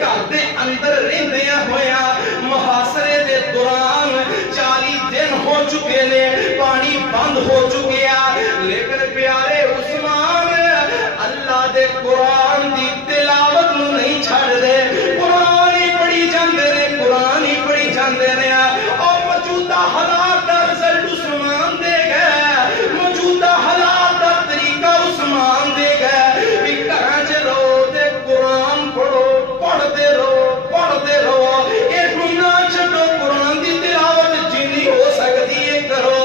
گھر دے اندر رہندے ہویا محاصرے دے دوران 40 دن ہو چکے نے پانی بند ہو چکیا لیکن پیارے عثمان اللہ دے قرآن دی تلاوت نو نہیں چھڑ دے قرآن ہی پڑھی جاندے نے قرآن ہی پڑھی جاندے نے اور موجودہ حالات دا رزلٹ عثمان دے گئے موجودہ حالات دا طریقہ عثمان دے گئے بھی گھراں چ رہو تے قرآن پڑھو پڑھتے رہو یہ نہ چھڈو قرآن دی تلاوت جنی ہو سکتی ہے کرو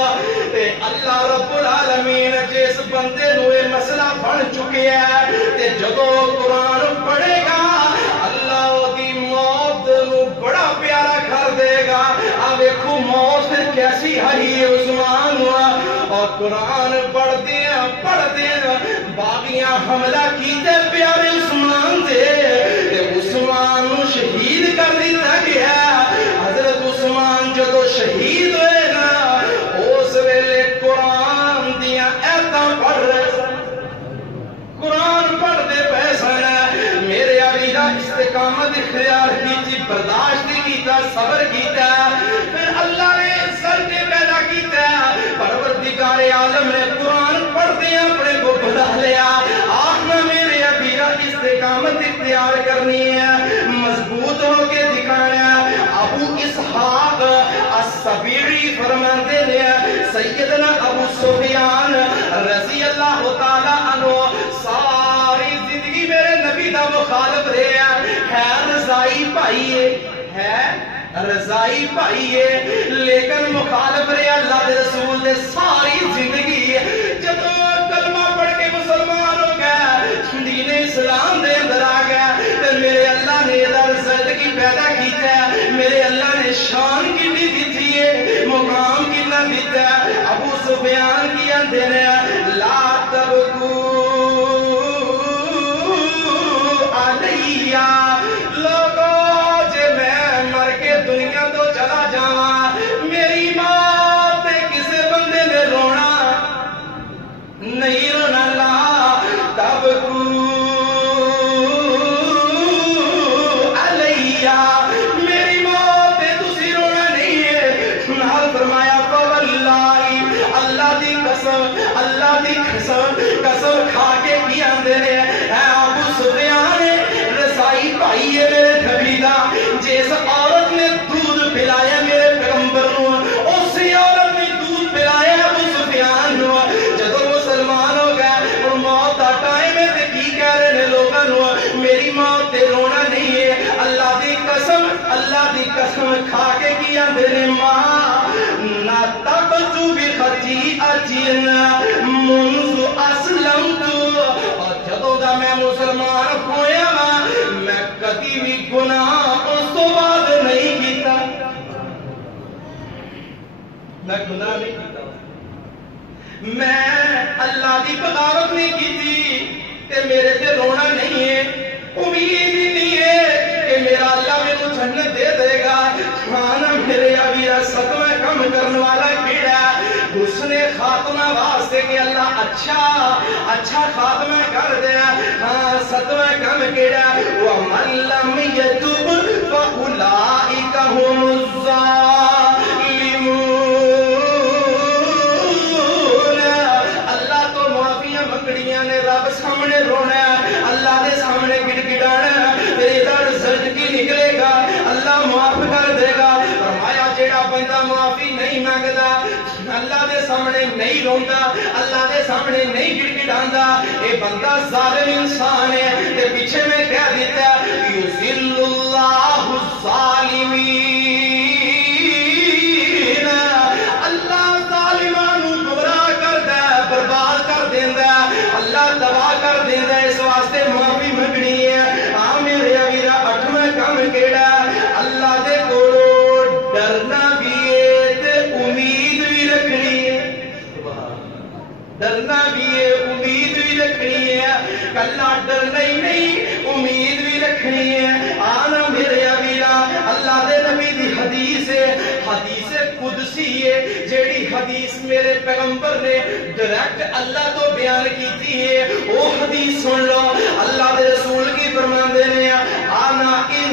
تے اللہ رب العالمین جس بندے نو یہ مسئلہ بن چکے ہے تے جدو قرآن پڑھے گا اللہ دی موت نو بڑا پیارا کر دے گا آ ویکھو موت پھر کیسی ہری ہے عثمان ہوا اور قرآن پڑھتے باغیاں حملہ کیتے پیارے عثمان دے عثمان نو شہید کر دیتا گیا حضرت عثمان جدو شہید ہوئے نا اس ویلے قرآن دیاں ایتاں پڑھ رہے قرآن پڑھتے پہ سن میرے علیدہ استقامت اختیار کی برداشت کیتا صبر کیتا پھر اللہ نے سرتے پیدا کیتا پروردگار عالم نے قرآن پڑھتے اپنے کو بلا لیا آخنا میرے علیدہ استقامت اختیار کرنی ہے مضبوط ہو کے دکھانا ابو اسحاق السبیعی فرماتے ہیں سیدنا ابو سفیان رضی اللہ تعالی عنہ ساری زندگی میرے نبی دا مخالف رہے ہے رضائی بھائی ہے رضائی بھائی ہے لیکن مخالف رہے اللہ دے رسول دے ساری زندگی جب کلمہ پڑھ کے مسلمان ہو گیا دین اسلام دے اندر آ گیا تو میرے اللہ نے رزلٹ کی پیدا کیتا ہے میرے اللہ نے شان کی بھی دیتی ہے مقام کی نہ دیتا ہے ابو سفیان کی اندر لا تبکو علیہ لوگوں جے میں مر کے دنیا تو چلا جاواں میری موت کسے بندے نے رونا نہیں رونا لا تبکو علیہ میری موت تسی رونا نہیں ہے نال فرمایا فواللہ اللہ دی قسم کھا کے کیا دے رہے ہیں ابو سفیان رضائی بھائی ہے میرے نبی دا جس عورت نے دودھ پلایا میرے پیغمبر نو اسی عورت نے دودھ پلایا ابو سفیان نو جدو مسلمان ہو گئے اور موت دا ٹائم ہے تے کی کہہ رہے نے لوگاں نو میری موت تے رونا نہیں ہے اللہ دی قسم کھا کے کیا دے رہے ماں نہ تب تو بھی خطی اجین منذ اسلمت اور جدو دا میں مسلمان ہویا میں کدی بھی گناہ اس تو بعد نہیں کیتا میں گناہ نہیں کیتا میں اللہ دی بغاوت نہیں کی تے میرے تے رونا نہیں ہے امید ہی نہیں ہے کہ میرا اللہ میں تو جنت دے دے گا خانہ میرے ابیرہ ستویں کم کرنے والا کیڑا حسن خاتمہ واسطے کہ اللہ اچھا خاتمہ کر دے ہاں ستویں کم کیڑا وَمَن لَّمْ يَتُبْ فَأُولَٰئِكَ هُمُ الظَّالِمُونَ اللہ تو معافیاں منگڑیاں نے رب سامنے رونا اللہ دے سامنے گڑگڑانا تیرے دا رزلٹ کی نکلے گا اللہ معاف کر دے گا فرمایا جیڑا بندہ معافی نہیں مانگدا اللہ دے سامنے نہیں روندا اللہ دے سامنے نہیں گڑگڑاندا اے بندہ ظالم انسان ہے تے پیچھے میں کہہ دیتا یذل اللہ الظالمین اللہ ظالماں نو گمراہ کردا ہے برباد کر دیندا ہے اللہ تباہ کر دیندا ہے اس واسطے معافی منگنی ہے ہاں میرے ویرا اٹھواں کم کیڑا اللہ دے کولوں ڈرنا بھی ہے تے امید بھی رکھنی ہے ڈرنا بھی ہے امید بھی رکھنی ہے کلا ڈرنا ہی نہیں امید بھی رکھنی ہے آنا میرے ویرا اللہ دے نبی دی حدیث ہے حدیث قدسی ہے جیڑی حدیث میرے پیغمبر نے ڈائریکٹ اللہ تو بیان کیتی ہے وہ حدیث سن لو اللہ دے رسول کی فرماندے نے آنا ان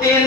3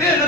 3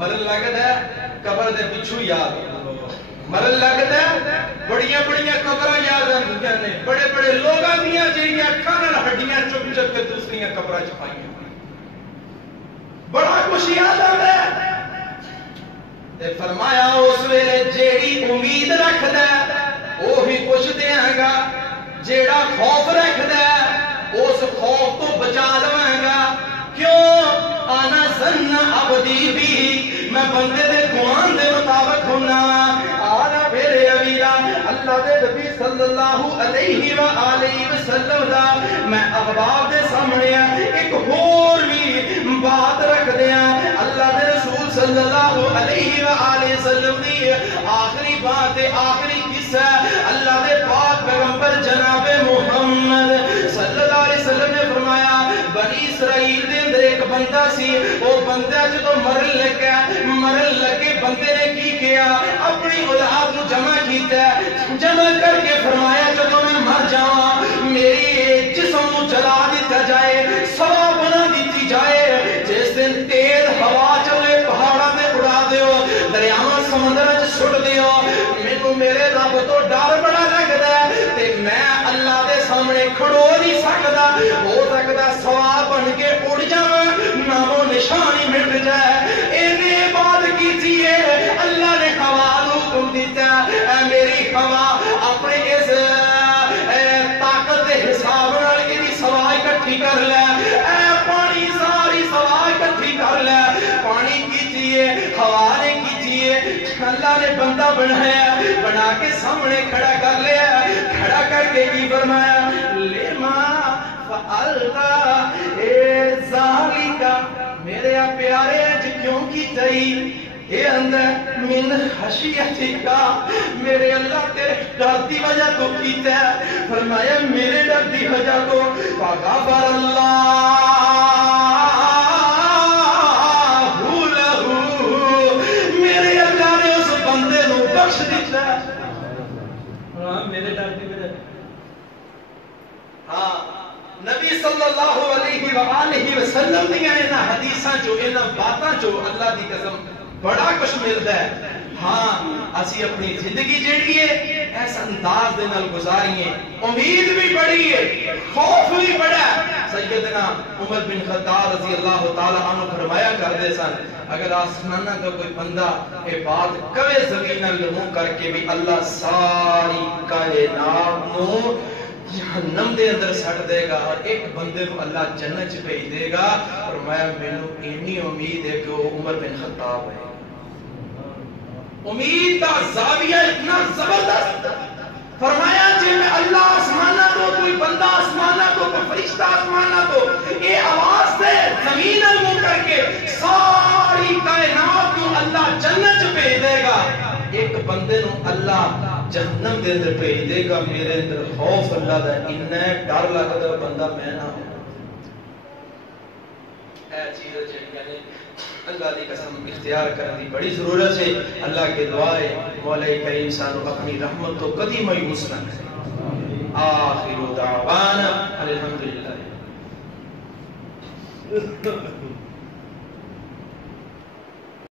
مرن لگتا ہے قبر دے پچھو یاد مرن لگتا ہے بڑیاں بڑیاں قبر یاد آندیاں نے بڑے بڑے لوگاں دیاں جہڑیاں اکھاں نال ہڈیاں چک چک کے دوسریاں قبراں چ پائیاں بڑا کچھ یاد آندا ہے تے فرمایا اس ویلے جیڑی امید رکھدا ہے وہی کچھ دیاں گا جیڑا خوف رکھدا ہے اس خوف تو بچا لواں گا کیوں آنا سن عبدی بھی میں بندے دے گمان دے مطابق ہونا آنا میرے عبیدہ اللہ دے نبی صلی اللہ علیہ وآلہ وسلم دا میں احباب دے سامنے ایک اور بھی بات رکھ دیا اللہ دے رسول صلی اللہ علیہ وآلہ وسلم دی آخری بات آخری قصہ اللہ دے پاک پیغمبر جناب محمد صلی اللہ علیہ وسلم نے فرمایا بنی اسرائیل دے اندر ایک بندہ سی وہ بندہ جدو مرن لگے بندے نے کی کیا اپنی اولاد کو جمع کیتا جمع کر کے فرمایا جدو میں مر جاواں میری جسم کو جلا دیتا جائے سوا بنا دیتی جائے جس دن تیز ہوا چلے پہاڑاں تے اڑا دیو دریاواں سمندراں وچ سٹ دیو مینوں میرے رب تو ڈر بڑا لگدا ہے تے میں اللہ دے سامنے کھڑو نہیں سکدا ہو سکدا سوا بن کے اڑ جاواں نامو نشان ہی مٹ جائے اینے بات کیتی ہے اللہ نے ہوا نو حکم دیتا اے میری ہوا اپنے اس طاقت دے حساب نال ایدی سوا اکٹھی کر لے اے پانی ساری سوا اکٹھی کر لے پانی کیتی ہے ہوا نے کیتی ہے اللہ نے بندہ بنایا بنا کے سامنے کھڑا کر لیا کھڑا کر کے کی فرمایا لما فعلتا اے ذالکا میرے پیارے اج کیوں کی تئی اے اندر من خشیتکا میرے اللہ تیرے ڈر دی وجہ تو کیتا ہے فرمایا میرے ڈر دی وجہ تو فغفر اللہ لہو میرے اللہ نے اس بندے نو بخش دتا میرے ڈر دی وجہ ہاں نبی صلی اللہ علیہ وآلہ وسلم دیاں انہاں حدیثاں جو انہاں باتاں جو اللہ دی قسم بڑا کچھ ملتا ہے ہاں اسی اپنی زندگی جیڑی ہے ایسا انداز دے نال گزاریے امید بھی بڑی ہے خوف بھی بڑا ہے سیدنا عمر بن خطاب رضی اللہ تعالی عنہ فرمایا کرتے سن اگر آسمانہ کا کوئی بندہ یہ بات کبھی زمین لمو کر کے بھی اللہ ساری کائنات نو جہنم دے اندر سٹ دے گا اور ایک بندے کو اللہ جنت چ بھیج دے گا اور میں مینوں اتنی امید ہے کہ وہ عمر بن خطاب ہے امید کا زاویہ اتنا زبردست فرمایا جی میں اللہ آسمانہ تو کوئی بندہ آسمانہ تو کوئی فرشتہ آسمانہ تو یہ آواز دے زمین المو کر کے ساری کائنات کو اللہ جنت چ بھیج دے گا ایک بندے نو اللہ جہنم دے اندر بھیج دے گا میرے اندر خوف اللہ دا اتنا ڈر لگدا بندہ میں نہ ہوں اے چیز جڑی اللہ دی قسم اختیار کرنے دی بڑی ضرورت ہے اللہ کے دعائے مولا کریم سانو اپنی رحمت تو کبھی مایوس نہ کرے آخر دعوانا الحمدللہ